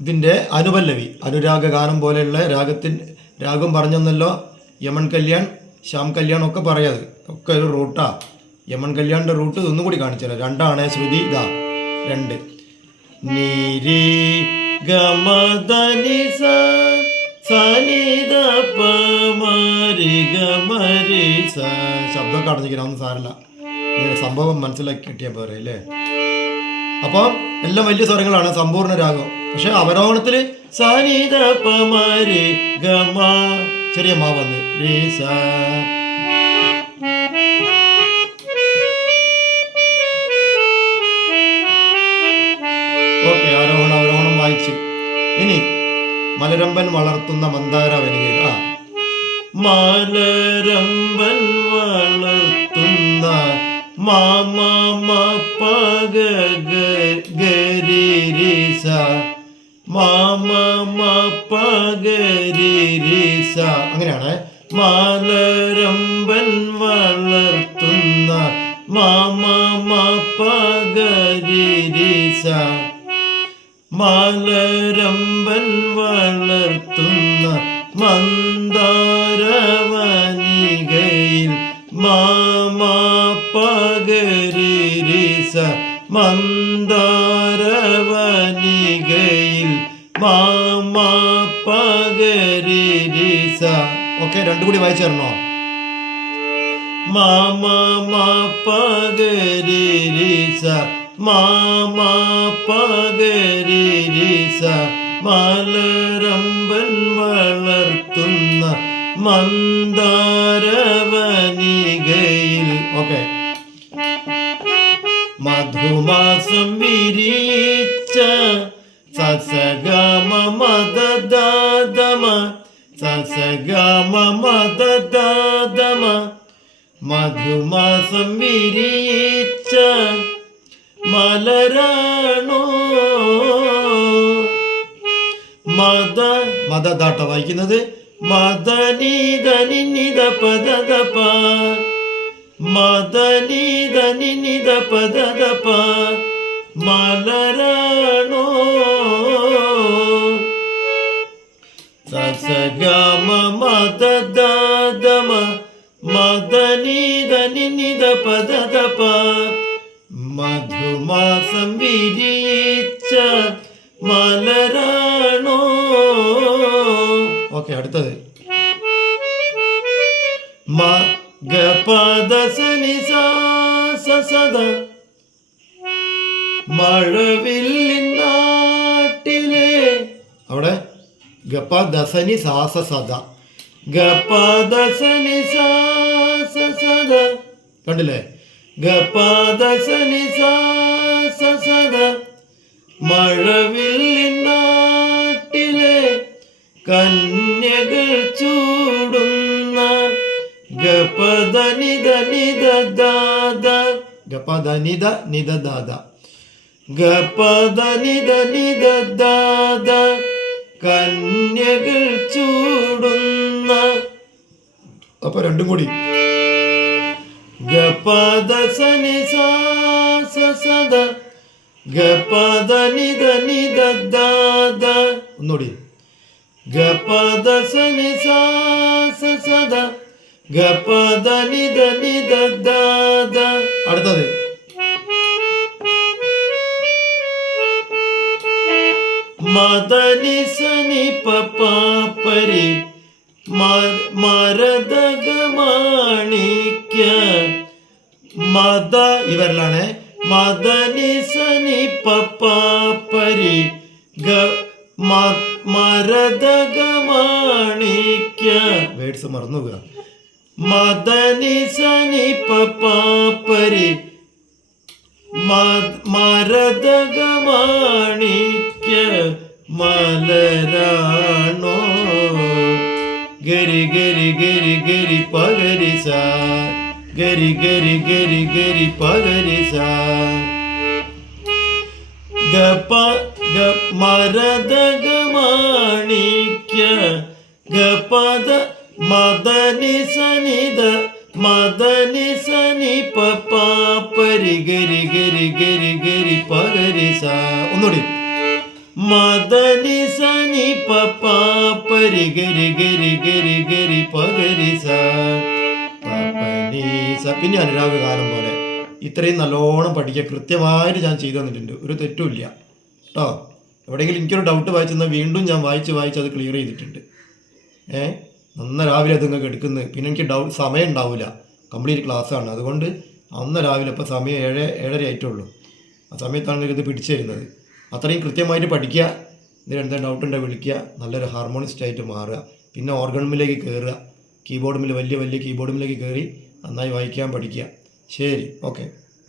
ഇതിൻ്റെ അനുപല്ലവി അനുരാഗ ഗാനം പോലെയുള്ള രാഗം പറഞ്ഞെന്നല്ലോ. യമൻ കല്യാൺ, ശ്യാം കല്യാൺ ഒക്കെ പറയാത് ഒക്കെ ഒരു റൂട്ടാ. യമൻ കല്യാണിൻ്റെ റൂട്ട് ഒന്നും കൂടി കാണിച്ചുതരാം. രണ്ടാണ് ശ്രുതി. ഇതാ 2 നീരി ഗമദനി സനിദ പമരി ഗമരി ശബ്ദമൊക്കെ അടഞ്ഞിരിക്കണം, ഒന്നും സാരല്ല. സംഭവം മനസ്സിലാക്കി കിട്ടിയാൽ പോരെ അല്ലേ. അപ്പം എല്ലാം വലിയ സ്വരങ്ങളാണ്, സമ്പൂർണ്ണ രാഗം. പക്ഷെ അവരോഹണത്തിൽ സനിദ പമരി ഗമ ചെറിയ മാ വന്ന് രീ സ. ഓക്കെ, അവരോഹണം വായിച്ച്. ഇനി മലരമ്പൻ വളർത്തുന്ന മന്ദാര വനികയിൽ മലരമ്പൻ വളർത്തുന്ന മാമ പഗ ഗരിരിസ മാമ പഗരിരിസ. അങ്ങനെയാണ്. മലരമ്പൻ വളർത്തുന്ന മാമ പഗരിരിസ മലരമ്പൻ വളർത്തുന്ന മന്ദാരവനികയിൽ മാമ പഗരിരിസ മന്ദാരവനികയിൽ മാമ പഗരിരിസ. ഓക്കെ, രണ്ടു കൂടി വായിച്ചു തരണോ? മാമ പഗരിരിസ മാമ പഗരിരിസ മലരമ്പൻ വളർത്തുന്ന മന്ദാരവനികയിൽ. ഓക്കെ. മധുമാസം വിരിച്ച സസഗമ മദദാദമ സസഗമ മദദാദമ മധുമാസം വിരിച്ച മലരാണോ മദദാട്ട വായിക്കുന്നത്. മദനിധനിനിധ പദദപ മദനിധനിനിധ പദദപ മലരാണോ സസഗമ മദദാദമ മദനിധനിനിധ പദദപ മധുമാസം വിരിച്ച മലരാണോ. ഓക്കെ, അടുത്തത് ഗപദസനി സസദ മഴവില്ലിനാട്ടിലെ. അവിടെ ഗപദസനി സാസസദ ഗപദസനി സാസസദ കണ്ടില്ലേ? ഗപദസനി സാസസദ മഴവില്ലിനാട്ടിലെ കന്യകൾ ചൂടുന്ന ഗപദനിധ നിദദാദ ഗപദനിധ നിദദാദ ഗപദനിധ നിദദാദ കന്യകൾ ചൂടുന്ന. അപ്പൊ രണ്ടും കൂടി ഗപദസനി സാസസദ ഗപദനിധ നിദദാദ. ഒന്നുകൂടി ഗപദസനി സാസസദ ഗപദനിധ നിദദാദ. അടുത്തത് മദനിസനി പപാപരി മരദഗമാണിക്യ മദ ഇവരിലാണ്. മദനിസനി പപാപരി മരദഗമാണിക്യ വേർഡ്സ് മറന്നു പോവുക. മദനിസനി പപാപരി മരദഗമാണിക്യ മലരാണോ. ഗരി ഗരി ഗരി ഗരി പഗരിസ ഗരി ഗരി ഗരി ഗരി പഗരിസ ഗപ മരദഗമാണിക്യ ഗപദ മദനിസനിധ മദനിസനി പപാപരി ഗരി ഗരി ഗരി ഗരി പഗരിസ. ഒന്നുകൂടി മദനി സനി പപ്പ പരി ഗരി ഗരി ഗരി ഗരി പഗരി സ പനി സ. പിന്നെ അനുരാഗ ഗാനം പോലെ ഇത്രയും നല്ലോണം പഠിക്കുക. കൃത്യമായിട്ട് ഞാൻ ചെയ്തു തന്നിട്ടുണ്ട്, ഒരു തെറ്റുമില്ല കേട്ടോ. എവിടെയെങ്കിലും എനിക്കൊരു ഡൗട്ട് വായിച്ചെന്നാൽ വീണ്ടും ഞാൻ വായിച്ച് അത് ക്ലിയർ ചെയ്തിട്ടുണ്ട്. അന്ന് രാവിലെ അത് നിങ്ങൾക്ക് എടുക്കുന്നത്, പിന്നെ എനിക്ക് സമയം ഉണ്ടാവില്ല, കംപ്ലീറ്റ് ക്ലാസ്സാണ്. അതുകൊണ്ട് അന്ന് രാവിലെ ഇപ്പോൾ സമയം 7:30 ആയിട്ടുള്ളൂ. ആ സമയത്താണ് ഇത് പിടിച്ചു തരുന്നത്. അത്രയും കൃത്യമായിട്ട് പഠിക്കുക. ഇതിൽ എന്താ ഡൗട്ട് ഉണ്ടെങ്കിൽ വിളിക്കുക. നല്ലൊരു ഹാർമോണിസ്റ്റ് ആയിട്ട് മാറുക. പിന്നെ ഓർഗണിലേക്ക് കയറുക, കീബോർഡിൽ വലിയ കീബോർഡിലേക്ക് കയറി നന്നായി വായിക്കാൻ പഠിക്കുക. ശരി, ഓക്കെ.